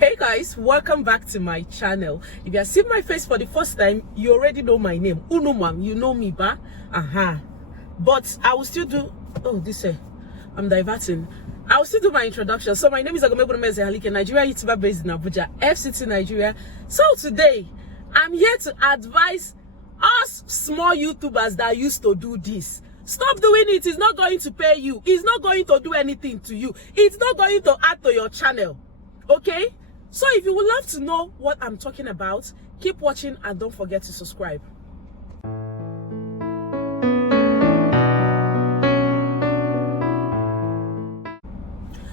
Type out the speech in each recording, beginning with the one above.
Hey guys, welcome back to my channel. If you have seen my face for the first time, you already know my name. Uno mam, you know me, ba? But I will still do. I'm diverting. I will still do my introduction. So my name is OGOM'S, Nigeria YouTuber based in Abuja, FCT Nigeria. So today, I'm here to advise us small YouTubers that used to do this. Stop doing it. It's not going to pay you. It's not going to do anything to you. It's not going to add to your channel. Okay? So if you would love to know what I'm talking about, keep watching and don't forget to subscribe.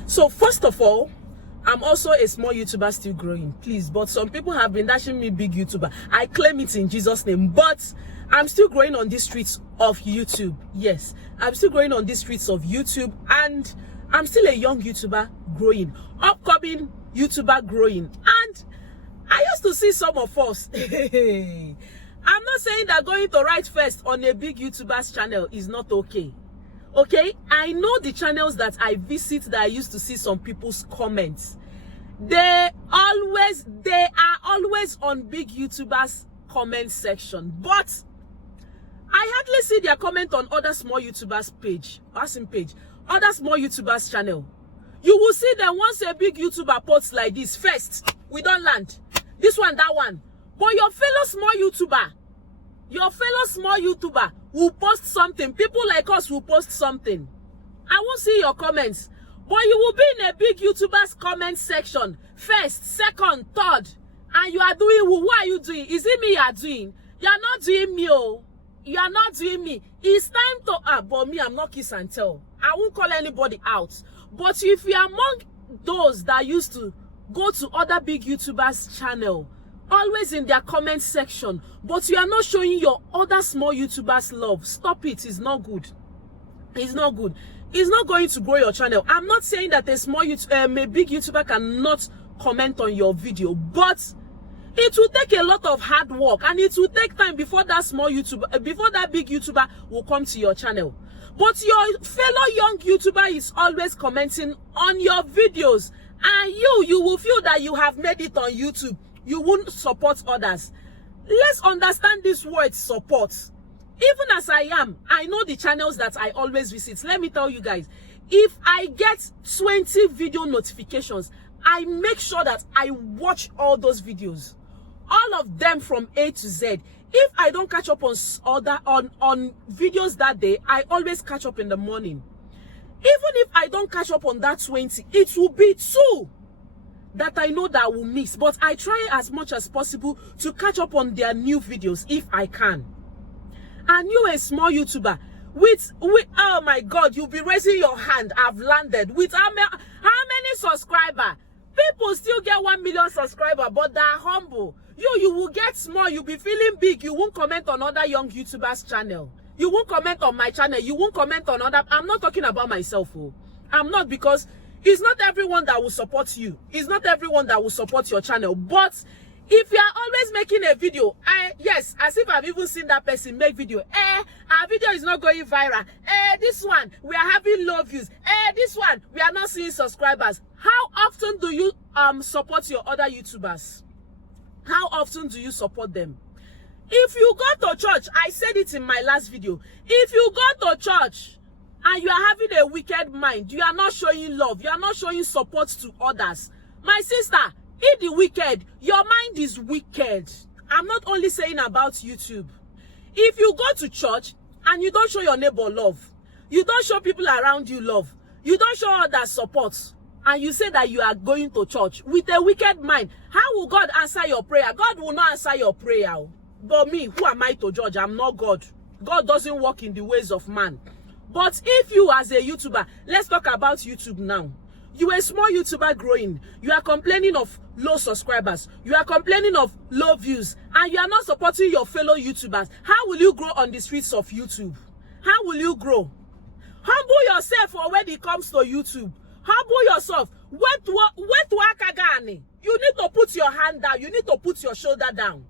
So first of all, I'm also a small YouTuber still growing, please. But some people have been dashing me big YouTuber. I claim it in Jesus' name. But I'm still growing on these streets of YouTube. Yes, I'm still growing on these streets of YouTube. And I'm still a young YouTuber growing. Upcoming YouTuber growing. And I used to see some of us. I'm not saying that going to write first on a big YouTuber's channel is not okay. Okay, I know the channels that I visit that I used to see some people's comments. They are always on big YouTubers comment section, but I hardly see their comment on other small YouTubers page, other small YouTubers channel. You will see them once a big YouTuber posts like this. First, we don't land. This one, that one. But your fellow small YouTuber will post something. People like us will post something. I won't see your comments. But you will be in a big YouTuber's comment section. First, second, third. And you are doing, what are you doing? Is it me you are doing? You are not doing me, oh. You are not doing me. It's time to, but me, I'm not kiss and tell. I won't call anybody out. But if you are among those that used to go to other big YouTubers' channel, always in their comment section, but you are not showing your other small YouTubers love, stop it. It's not good. It's not good. It's not going to grow your channel. I'm not saying that a big YouTuber cannot comment on your video, but it will take a lot of hard work and it will take time before that big YouTuber will come to your channel. But your fellow young YouTuber is always commenting on your videos, and you will feel that you have made it on YouTube. You won't support others. Let's understand this word support. Even as I am, I know the channels that I always visit. Let me tell you guys, if I get 20 video notifications, I make sure that I watch all those videos. All of them from A to Z. If I don't catch up on videos that day, I always catch up in the morning. Even if I don't catch up on that 20, it will be 2 that I know that I will miss. But I try as much as possible to catch up on their new videos if I can. And you, a small YouTuber, with oh my God, you'll be raising your hand. I've landed. With how many subscribers? People still get 1 million subscribers, but they're humble. You will get small. You'll be feeling big. You won't comment on other young YouTubers' channel. You won't comment on my channel. You won't comment on other. I'm not talking about myself. Oh. I'm not, because it's not everyone that will support you. It's not everyone that will support your channel. But if you are always making a video, yes, as if I've even seen that person make video. Our video is not going viral. This one, we are having low views. This one, we are not seeing subscribers. How often do you support your other YouTubers? How often do you support them? If you go to church, I said it in my last video. If you go to church and you are having a wicked mind, you are not showing love, you are not showing support to others. My sister, in the wicked, your mind is wicked. I'm not only saying about YouTube. If you go to church and you don't show your neighbor love, you don't show people around you love, you don't show others support, and you say that you are going to church with a wicked mind, how will God answer your prayer? God will not answer your prayer. But me, who am I to judge? I'm not God. God doesn't work in the ways of man. But if you as a YouTuber, let's talk about YouTube now. You are a small YouTuber growing. You are complaining of low subscribers. You are complaining of low views. And you are not supporting your fellow YouTubers. How will you grow on the streets of YouTube? How will you grow? Humble yourself when it comes to YouTube. Humble yourself. You need to put your hand down. You need to put your shoulder down.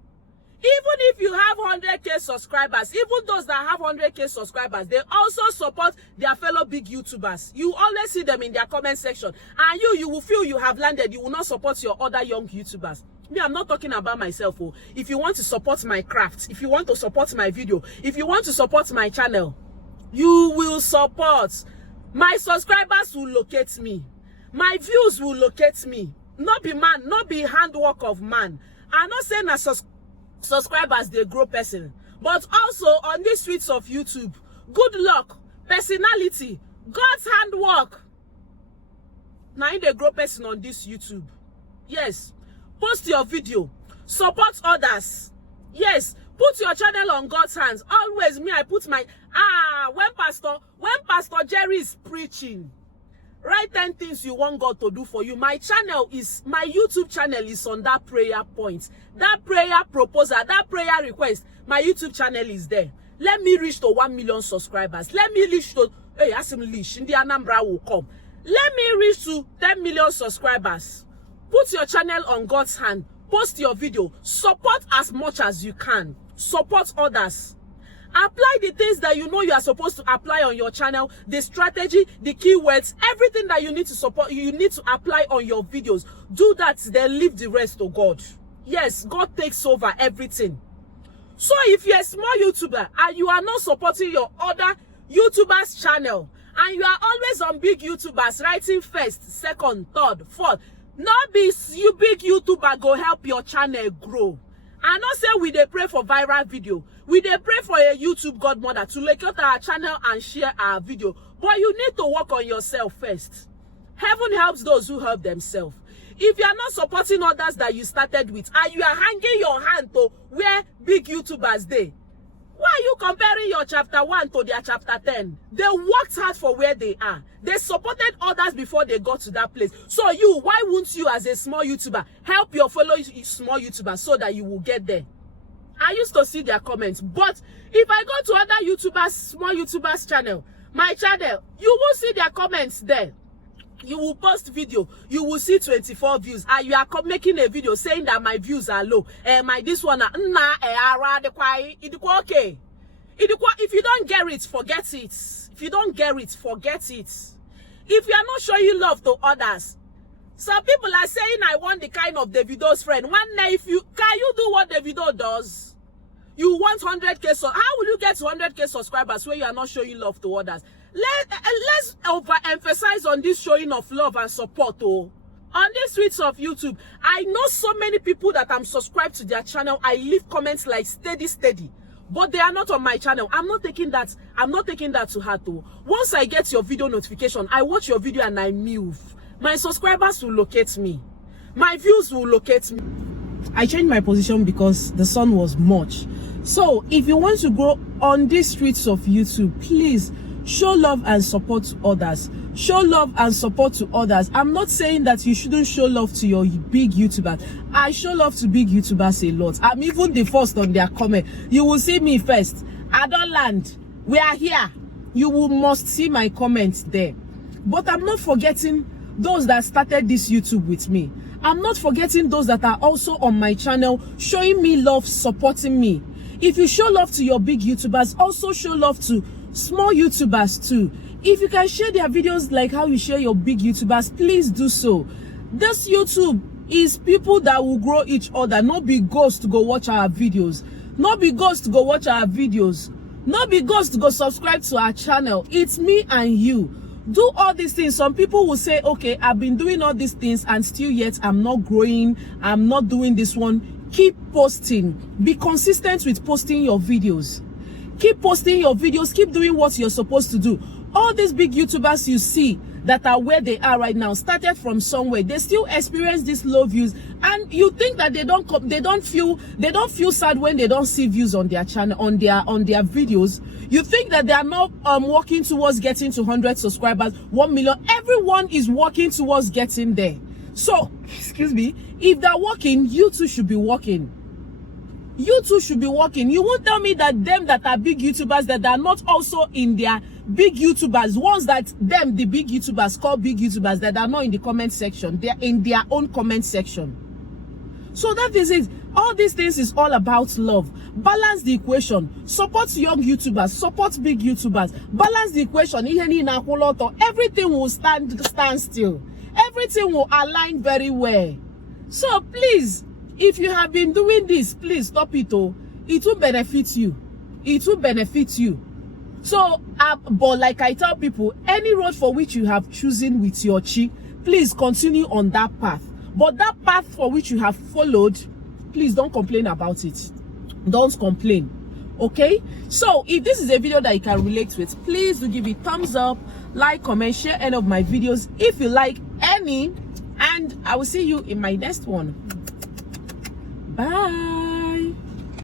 Even if you have 100K subscribers, even those that have 100K subscribers, they also support their fellow big YouTubers. You always see them in their comment section. And you will feel you have landed. You will not support your other young YouTubers. Me, I'm not talking about myself. Oh. If you want to support my craft, if you want to support my video, if you want to support my channel, you will support. My subscribers will locate me. My views will locate me. Not be man, not be handwork of man. I'm not saying that subscribers they grow person, but also on these streets of YouTube, good luck, personality, God's handwork. Now they grow person on this YouTube. Yes, post your video, support others. Yes, put your channel on God's hands. Always me, I put my when Pastor Jerry is preaching, write 10 things you want God to do for you. My YouTube channel is on that prayer point, that prayer proposal, that prayer request. My YouTube channel is there. Let me reach to 1 million subscribers. Let me reach to, hey, Asimlish, in the Anambra will come. Let me reach to 10 million subscribers. Put your channel on God's hand. Post your video. Support as much as you can. Support others. Apply the things that you know you are supposed to apply on your channel, the strategy, the keywords, everything that you need to support, you need to apply on your videos. Do that, then leave the rest to God. Yes, God takes over everything. So if you're a small YouTuber and you are not supporting your other YouTubers' channel, and you are always on big YouTubers, writing first, second, third, fourth, not be you big YouTuber go help your channel grow. I not say we dey pray for viral video. We dey pray for a YouTube godmother to locate our channel and share our video. But you need to work on yourself first. Heaven helps those who help themselves. If you are not supporting others that you started with, and you are hanging your hand to where big YouTubers they, why are you comparing your chapter 1 to their chapter 10? They worked hard for where they are. They supported others before they got to that place. So you, why won't you as a small YouTuber help your fellow small YouTubers so that you will get there? I used to see their comments. But if I go to other YouTubers, small YouTubers channel, my channel, you will see their comments there. You will post video, you will see 24 views, and you are making a video saying that my views are low. My this one okay. If you don't get it, forget it. If you don't get it, forget it. If you are not showing love to others, some people are saying I want the kind of Davido's friend. One day, can you do what Davido does? You want 100K, so how will you get 100K subscribers when you are not showing love to others? Let's overemphasize on this showing of love and support. Oh, on the streets of YouTube, I know so many people that I'm subscribed to their channel. I leave comments like steady, but they are not on my channel. I'm not taking that to heart. Oh, once I get your video notification, I watch your video and I move. My subscribers will locate me. My views will locate me. I changed my position because the sun was much. So if you want to grow on these streets of YouTube, please show love and support to others. Show love and support to others. I'm not saying that you shouldn't show love to your big YouTubers. I show love to big YouTubers a lot. I'm even the first on their comment. You will see me first. I don't land. We are here. You must see my comments there. But I'm not forgetting those that started this YouTube with me. I'm not forgetting those that are also on my channel, showing me love, supporting me. If you show love to your big YouTubers, also show love to small YouTubers too. If you can share their videos like how you share your big YouTubers, please do so. This YouTube is people that will grow each other, not be ghosts to go watch our videos. Not be ghosts to go watch our videos. Not be ghosts to go subscribe to our channel. It's me and you. Do all these things. Some people will say, okay, I've been doing all these things and still yet I'm not growing. I'm not doing this one. Keep posting. Be consistent with posting your videos. Keep posting your videos. Keep doing what you're supposed to do. All these big YouTubers you see that are where they are right now started from somewhere. They still experience these low views, and you think that they don't feel sad when they don't see views on their channel, on their videos. You think that they are not working towards getting to 100 subscribers, 1 million. Everyone is working towards getting there. So, excuse me, if they're working, you too should be working. You too should be working. You won't tell me that them that are big YouTubers that are not also in their big YouTubers, ones that them, the big YouTubers, call big YouTubers, that are not in the comment section. They're in their own comment section. So that is it. All these things is all about love. Balance the equation. Support young YouTubers. Support big YouTubers. Balance the equation. Everything will stand still. Everything will align very well. So please, if you have been doing this, please stop it. Oh, it will benefit you. It will benefit you. So, but like I tell people, any road for which you have chosen with your chi, please continue on that path. But that path for which you have followed, please don't complain about it. Don't complain. Okay? So, if this is a video that you can relate with, please do give it thumbs up, like, comment, share any of my videos if you like any. And I will see you in my next one. Bye.